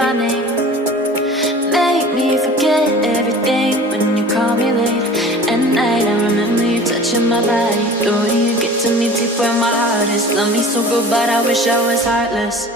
my name. Make me forget everything when you call me late at night. I remember you touching my body. The way you get to me deep where my heart is. Love me so good, but I wish I was heartless.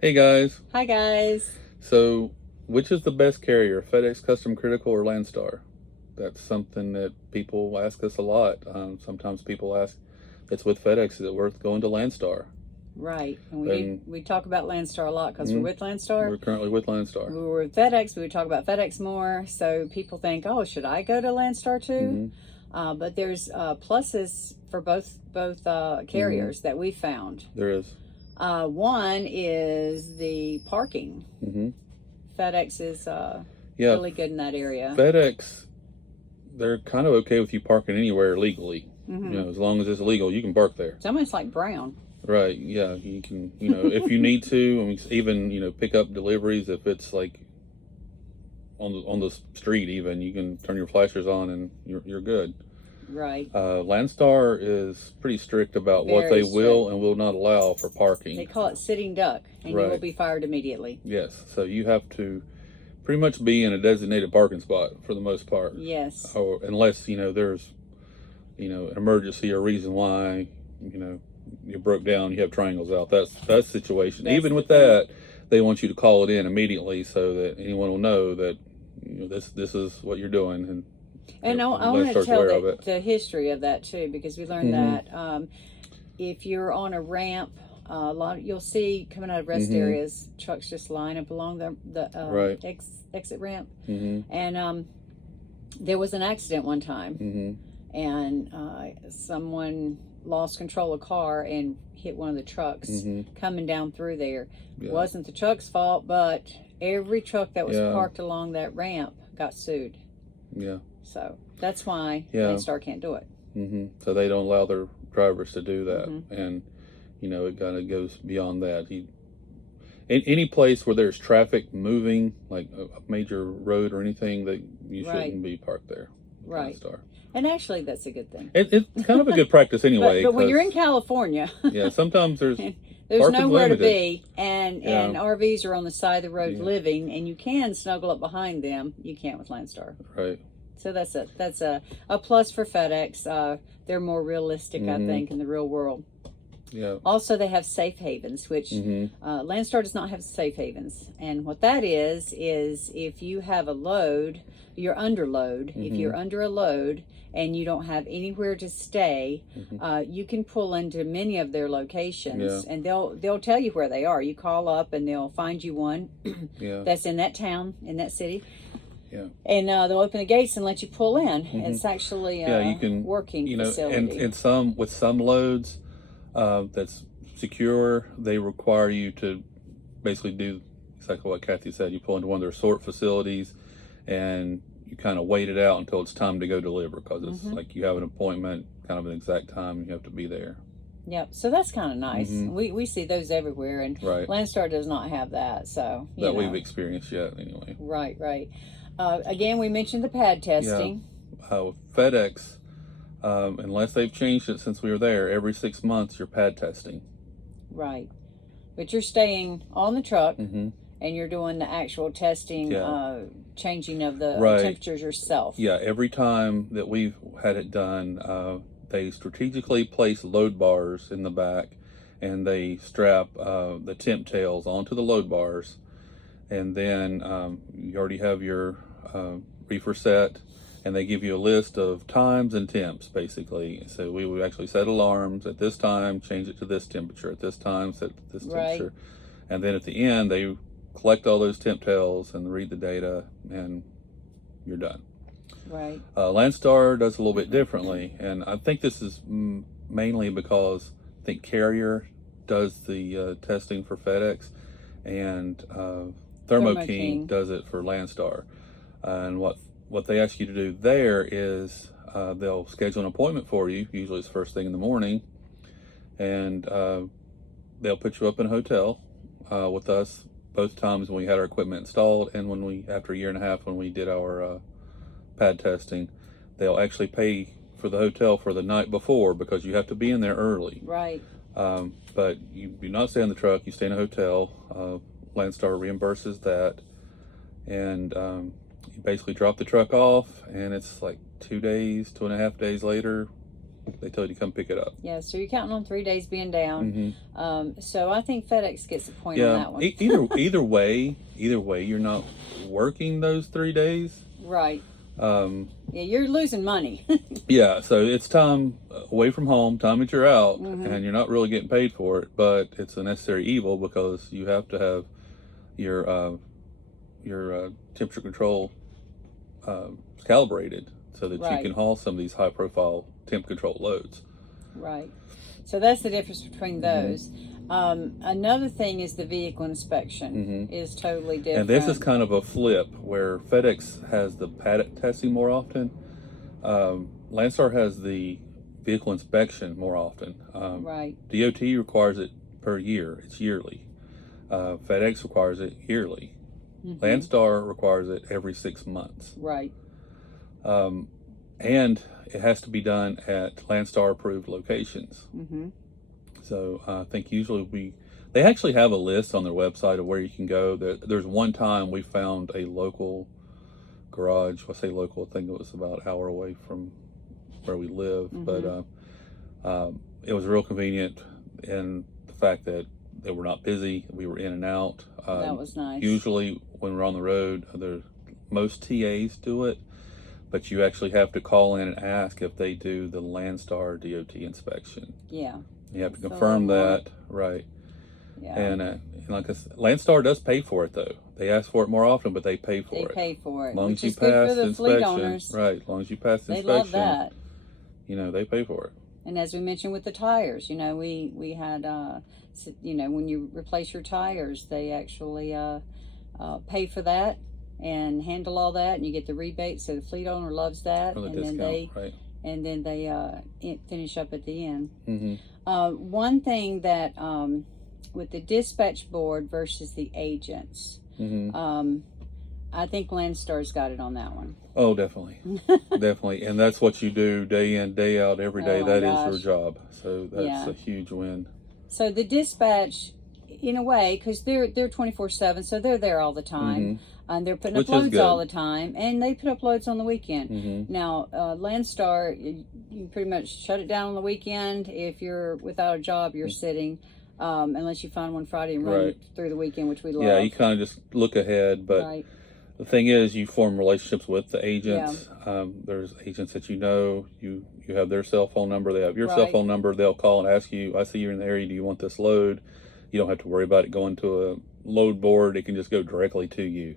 Hey guys. Hi guys. So, which is the best carrier, FedEx Custom Critical or Landstar? That's something that people ask us a lot. Sometimes people ask, it's with FedEx, is it worth going to Landstar? Right, and we talk about Landstar a lot because we're with Landstar. We're currently with Landstar. We were with FedEx. We would talk about FedEx more. So people think, oh, should I go to Landstar too? But there's pluses for both carriers that we found. There is. One is the parking. FedEx is really good in that area. FedEx, they're kind of okay with you parking anywhere legally. You know, as long as it's legal, you can park there. It's almost like Brown. Right. Yeah. You can. You know, if you need to. I mean, even pick up deliveries if it's like on the street. Even you can turn your flashers on and you're good. Right. Landstar is pretty strict about what they will and will not allow for parking. They call it sitting duck, and you will be fired immediately. Yes. So you have to pretty much be in a designated parking spot for the most part. Yes. Or unless there's an emergency or reason why you broke down, you have triangles out. That's the situation. Even with that, they want you to call it in immediately so that anyone will know that this is what you're doing. And I want to tell the history of that too, because we learned that if you're on a ramp, you'll see coming out of rest areas, trucks just line up along the exit ramp. And there was an accident one time, and someone lost control of the car and hit one of the trucks coming down through there. It wasn't the truck's fault, but every truck that was parked along that ramp got sued. Yeah. So that's why Landstar can't do it. So they don't allow their drivers to do that. And, it kind of goes beyond that. In any place where there's traffic moving, like a major road or anything, that you shouldn't be parked there. Right. Landstar. And actually, that's a good thing. It's kind of a good practice anyway. but when you're in California, sometimes there's nowhere to be, and RVs are on the side of the road living, and you can snuggle up behind them. You can't with Landstar. Right. So that's a plus for FedEx. They're more realistic, I think, in the real world. Yeah. Also, they have safe havens, which Landstar does not have safe havens. And what that is if you have a load, you're under load. If you're under a load and you don't have anywhere to stay, you can pull into many of their locations, and they'll tell you where they are. You call up and they'll find you one that's in that town, in that city. Yeah. And they'll open the gates and let you pull in. It's actually you can, working facility. And with some loads that's secure, they require you to basically do exactly what Kathy said. You pull into one of their sort facilities and you kind of wait it out until it's time to go deliver, because it's like you have an appointment, kind of an exact time, and you have to be there. Yep. So that's kind of nice. We see those everywhere, and Landstar does not have that. So we've experienced yet, anyway. Right. Again, we mentioned the pad testing. FedEx, unless they've changed it since we were there, every 6 months you're pad testing. Right. But you're staying on the truck and you're doing the actual testing, changing of the temperatures yourself. Yeah, every time that we've had it done, they strategically place load bars in the back, and they strap the temp tails onto the load bars, and then you already have your reefer set, and they give you a list of times and temps, basically. So we would actually set alarms at this time, change it to this temperature, at this time, set it to this temperature. And then at the end, they collect all those temp tails and read the data, and you're done. Right. Landstar does a little bit differently, and I think this is mainly because I think Carrier does the testing for FedEx, and Thermo King does it for Landstar. And what they ask you to do there is they'll schedule an appointment for you. Usually it's first thing in the morning, and they'll put you up in a hotel with us both times when we had our equipment installed, and when we, after a year and a half, when we did our pad testing. They'll actually pay for the hotel for the night before, because you have to be in there early. Right. But you do not stay in the truck. You stay in a hotel. Landstar reimburses that, and you basically drop the truck off, and it's like 2.5 days later, they tell you to come pick it up. Yeah, so you're counting on 3 days being down. So I think FedEx gets a point on that one. either way, you're not working those 3 days. Right. Yeah, you're losing money. Yeah, so it's time away from home, time that you're out, and you're not really getting paid for it, but it's a necessary evil, because you have to have your temperature control calibrated so that you can haul some of these high-profile temp control loads. Right. So that's the difference between those. Another thing is the vehicle inspection is totally different. And this is kind of a flip, where FedEx has the pad testing more often. Landstar has the vehicle inspection more often. Right. DOT requires it per year. It's yearly. FedEx requires it yearly. Landstar requires it every 6 months. Right. And it has to be done at Landstar approved locations. So I think usually they actually have a list on their website of where you can go. There's one time we found a local garage. I say local, I think it was about an hour away from where we live, but it was real convenient in the fact that they were not busy. We were in and out. That was nice. Usually when we're on the road, most TAs do it, but you actually have to call in and ask if they do the Landstar DOT inspection. Yeah. You have to confirm that, right? Yeah. And like I said, Landstar does pay for it, though. They ask for it more often, but they pay for it. They pay for it, As long which as you is good for pass the fleet inspection, owners. right? As long as you pass the They inspection, love that. They pay for it. And as we mentioned with the tires, we had, when you replace your tires, they actually pay for that and handle all that, and you get the rebate. So the fleet owner loves that, Or the and discount, then they right? finish up at the end. One thing that with the dispatch board versus the agents, I think Landstar's got it on that one. Oh, definitely. Definitely. And that's what you do day in, day out, every day. That is your job. So that's a huge win. So the dispatch, in a way, because they're 24/7, so they're there all the time. And they're putting up loads all the time, and they put up loads on the weekend. Now, Landstar, you pretty much shut it down on the weekend. If you're without a job, you're sitting, unless you find one Friday and run through the weekend, which we love. Yeah, you kind of just look ahead, but the thing is, you form relationships with the agents. There's agents that you have their cell phone number, they have your cell phone number. They'll call and ask you, I see you're in the area, do you want this load? You don't have to worry about it going to a load board. It can just go directly to you.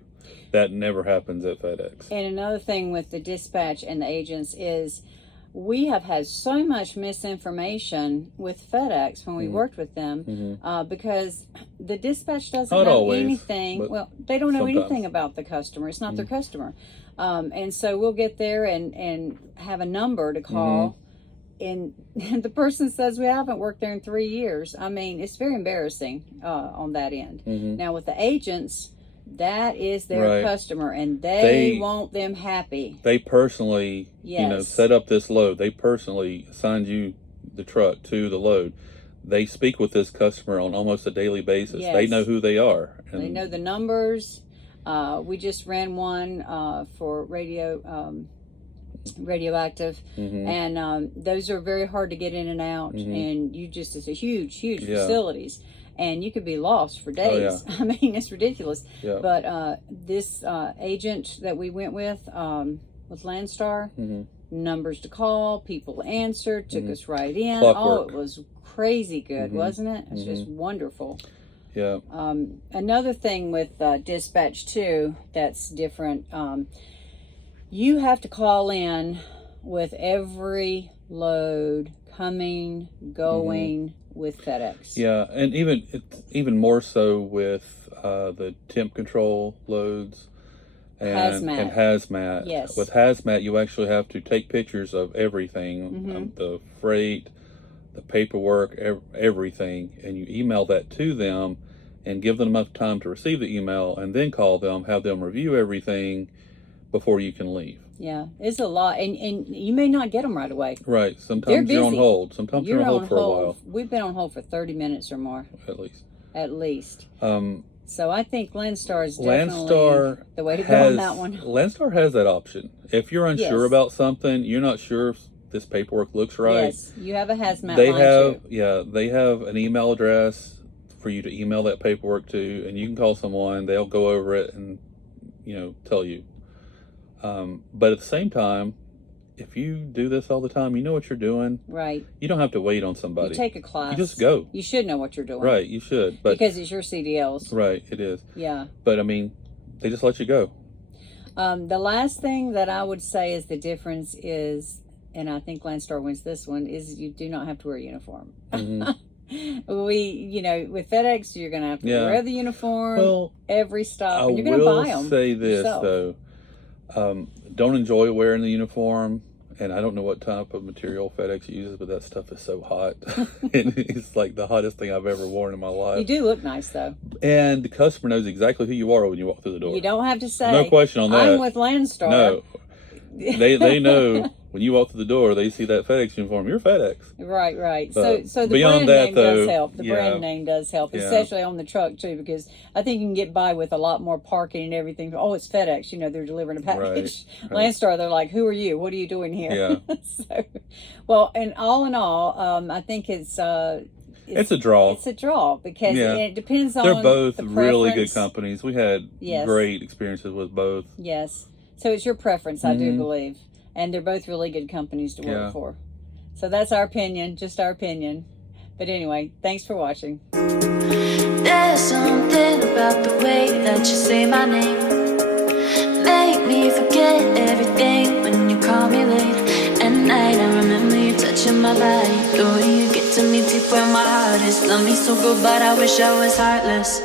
That never happens at FedEx. And another thing with the dispatch and the agents is we have had so much misinformation with FedEx when we worked with them because the dispatch doesn't know anything. Well, they don't know anything about the customer. It's not their customer. And so we'll get there and have a number to call. And the person says, we haven't worked there in 3 years. I mean, it's very embarrassing on that end. Now, with the agents, that is their customer, and they want them happy. They personally, set up this load. They personally assigned you the truck to the load. They speak with this customer on almost a daily basis. They know who they are. And they know the numbers. We just ran one for radioactive, and those are very hard to get in and out, and it's a huge facilities, and you could be lost for days. I mean, it's ridiculous. But this agent that we went with Landstar, numbers to call, people answered, took us right in. Clockwork. Oh, it was crazy good, wasn't it? It's just wonderful. Yeah. Another thing with dispatch too that's different, you have to call in with every load coming, going with FedEx. Yeah, and even more so with the temp control loads. and hazmat. Yes. With hazmat, you actually have to take pictures of everything, the freight, the paperwork, everything, and you email that to them and give them enough time to receive the email, and then call them, have them review everything before you can leave. Yeah, it's a lot, and you may not get them right away. Right. Sometimes you're on busy. hold. Sometimes you're on hold for a while. We've been on hold for 30 minutes or more. At least. At least. So I think Landstar is definitely Landstar the way to go on that one. Landstar has that option. If you're unsure about something, you're not sure if this paperwork looks right. Yes, you have a hazmat They line have, too. they have an email address for you to email that paperwork to, and you can call someone. They'll go over it and tell you. But at the same time, if you do this all the time, you know what you're doing. Right. You don't have to wait on somebody. You take a class. You just go. You should know what you're doing. Right, you should. But because it's your CDLs. Right, it is. Yeah. But I mean, they just let you go. The last thing that I would say is the difference is, and I think Landstar wins this one, is you do not have to wear a uniform. With FedEx, you're going to have to wear the uniform every stop, and you're going to buy them. I will say this though. Don't enjoy wearing the uniform, and I don't know what type of material FedEx uses, but that stuff is so hot. It's like the hottest thing I've ever worn in my life. You do look nice though, and the customer knows exactly who you are when you walk through the door. You don't have to say, no question on that. I'm with Landstar. No, they know when you walk through the door. They see that FedEx uniform. You're FedEx. Right. But so the beyond brand name that, does help. The brand name does help, especially on the truck too, because I think you can get by with a lot more parking and everything. Oh, it's FedEx. They're delivering a package. Right. Landstar, they're like, who are you? What are you doing here? Yeah. And all in all, I think it's a draw. It's a draw because it depends on. They're both really good preference. companies. We had great experiences with both. Yes. So it's your preference, I do believe. And they're both really good companies to work for. So that's our opinion, just our opinion. But anyway, thanks for watching. There's something about the way that you say my name. Make me forget everything when you call me late at night. I remember you touching my body. The way you get to me deep where my heart is. Love me so good, but I wish I was heartless.